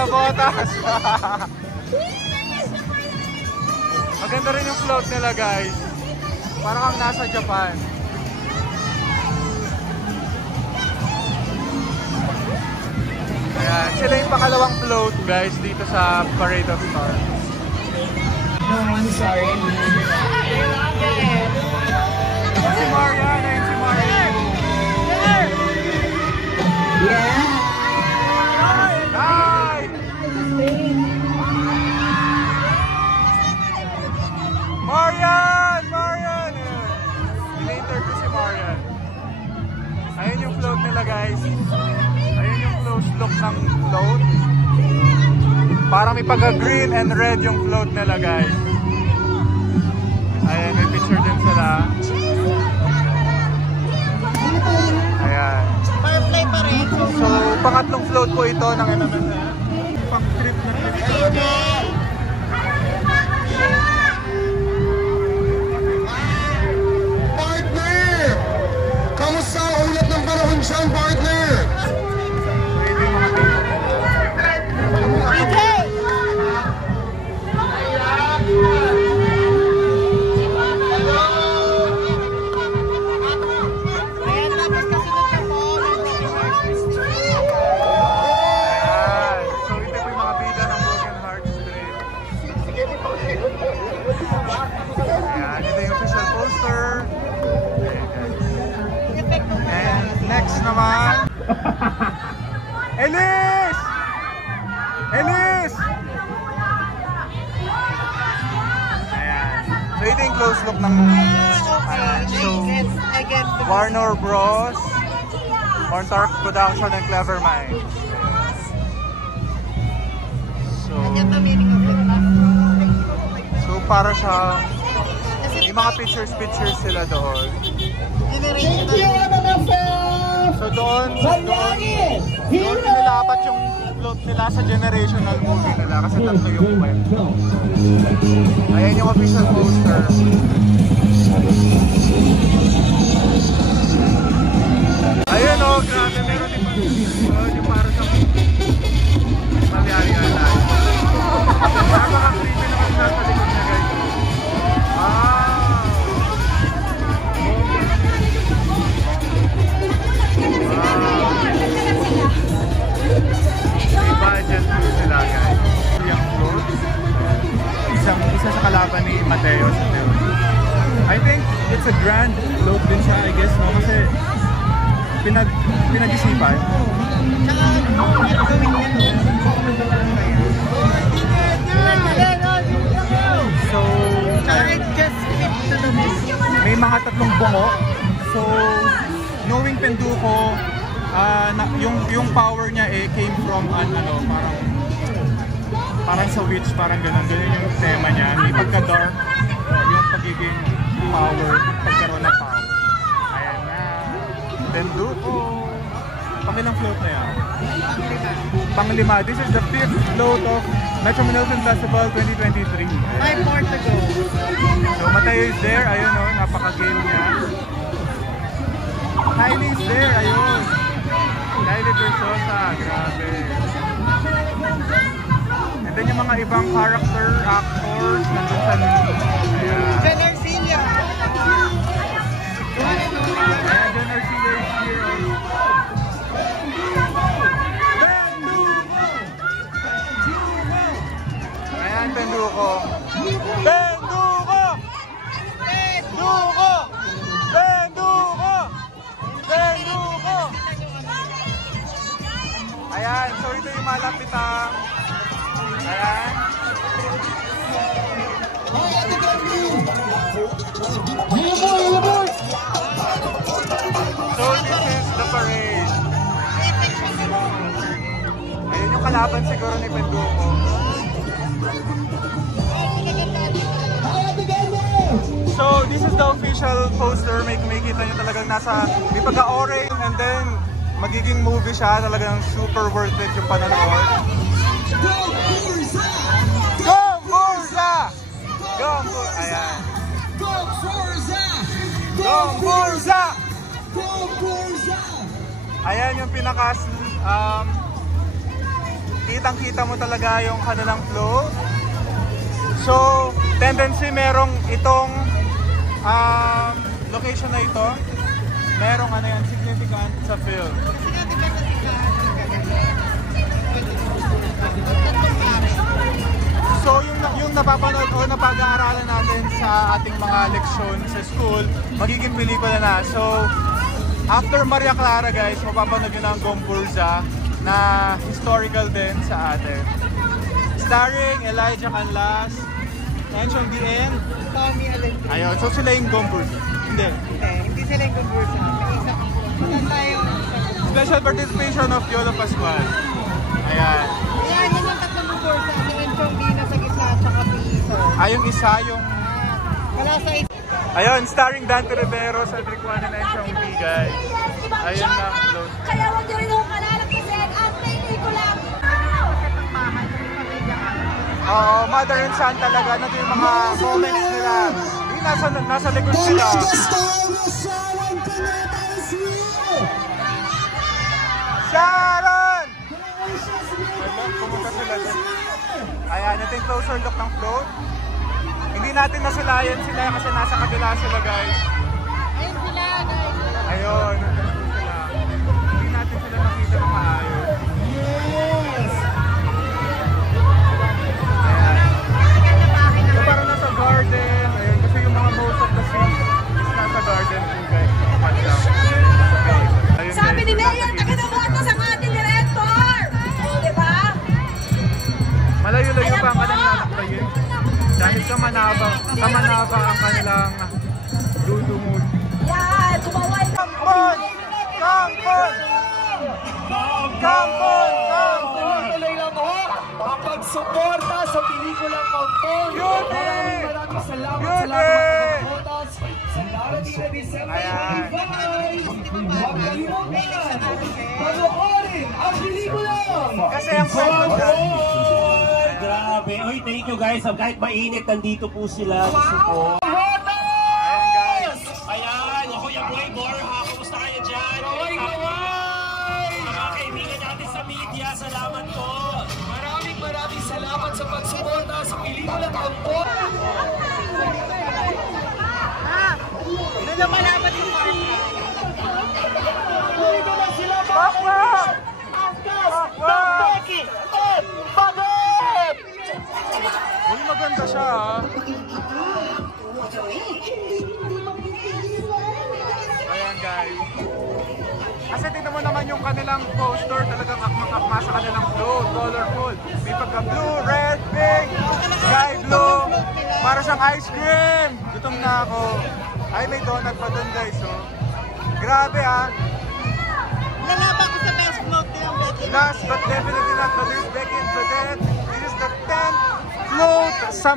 na botas. Maganda rin yung float nila guys. Parang kang nasa Japan. Ayan, sila yung pangalawang float guys dito sa Parade of Stars. No, I'm sorry. Si Marian, ayun si Marian. Yeah. Hi! Marian! Marian! Ina-interview si Marian. Ayun yung float nila guys. Ayun yung close look ng float. Parang may pagka-green and red yung float nila guys. Ayan, may picture din sila. Ayan. Firefly pa rin. So, pangatlong float po ito ng MMSF. Pang-trip na trip. Partner! Kamusta ang ulat ng panahon dyan, partner? Pwede yung mga people. Elise! Elise! Ayan. So ito yung close look ng ayan. So Warner Bros, Montauk Production and Clever Minds. So para sa may mga pictures sila doon. So doon nilalapat yung float nila sa generational movie nila kasi tatlo yung kwento. Ayan yung official poster. Ayun o, grabe, meron din yung para sa mangyari na tayo. Napaka-creepy naman sa likod niya guys. Budget sila guys. Yung float. Isa sa kalaban ni Mateo sa Teo. I think it's a grand float din siya, I guess, no? Kasi pinag-isipan. So, may mga tatlong bungo. So, knowing Penduko, yung power niya came from parang sa witch, parang ganun yung tema niya. May pagka-dark yung pagiging power, pagkaroon ng power. Ayan na. Penduko. Pangilang float na yan? Panglima. This is the 5th float of Metro Manila Film Festival 2023. 5 more to go. So Mateo is there. Ayun o, napaka-game niya. Kylie is there. Ayun. Kylie Versosa. Grabe. And then yung mga ibang character, actors, nandun sa Jen Arcilla. Ayan, Jen Arcilla is here. Ayan, Penduko. Penduko! Penduko! Penduko! Penduko! Ayan, so ito yung malapitang. Ayan. So this is the parade. Ayun yung kalaban siguro ni Penduko. So this is the official poster. May kita nyo talagang may pagka-orange and then magiging movie siya. Talagang super worth it yung panonood. Go Forza! Go Forza! Go Forza! Ayan. Go Forza! Go Forza! Go Forza! Ayan yung kitang-kita mo talaga yung kanilang flow. So, tendency merong itong location na ito, merong ano yan, significant sa film. So, yung napapanood o napag-aaralan natin sa ating mga leksyon sa school, magiging pelikula na. So, after Maria Clara guys, mapapanood nyo na ang Gomburza na historical din sa atin. Starring Elijah Canlas, Enchong the End, Tommy Alentri. ayun, so sila yung Gomburza. Hindi sila yung Gomburza. Maganda yung... Special participation of Yolo Pascual. Ayan. Ayan, yun yung tatlong Gomburza. Si Enchong D na sa gitna at saka Piso. Yung isa yung... Wala sa isa. Ayun, starring Dante Riveros at Riquana na Enchong D guys. Ayun na, close. Kaya huwag nyo rin akong kalalang kasi ang training ko lang. Oo, mother and son talaga. Ano yung mga moments nila. Yung nasa likod The sila. megastar na Sharon Cuneta is here! Sharon! Gracious Pumunta sila dun. Ayan, ito yung closer look ng float. Hindi natin nasulayan sila kasi nasa kabila sila guys. Ayun sila, guys. Ayun, nandun sila. Hindi natin sila nakita na maayos. Yes! So parang nasa garden. Ayun, kasi yung mga most of the scene is nasa garden po guys. Ayun, Sabi ni guys, Mayor, taga-naboto sa ating director. Di ba? malayo-layo pa ang kanilang lalakbayin. Dahil kamanaba ang kanilang dudumod. Yan, kumaway ka. Kampon! Kampon! Kampon! Kampon! Tuloy lang ho ang pagsuporta sa pelikulang Kampon. Beauty! Maraming salamat Beauty! sa lahat ng mga botas. Sa darating na December Ayan. 25, huwag kalimutan, panoorin ang pelikulang Kasi ang kwento dyan. Grabe. Oy, thank you guys. Kahit mainit, nandito po sila. Gusto po. Ayan guys. Ayan, ako yung Roy Borja. Kumusta kayo dyan? Roy, mga kaibigan natin sa media, salamat po. Maraming salamat sa pagsuporta sa pelikulang Kampon. Doon na malaban yung party. Dito na sila Bakwa! Angkas, Bakwa! Becky, at Bagay! Uy, maganda siya ha. Ayan guys. Kasi tingnan mo naman yung kanilang poster, talagang akmang-akma sa kanilang flow, colorful. May pagka-blue, red, pink, sky blue. Para siyang ice cream. Gutom na ako. Ay, may donut pa dun guys, oh. Grabe ha. Lalaban ko sa best float nilang Becky. Last but definitely not the least, Becky and Claudette. This is the 10th float sa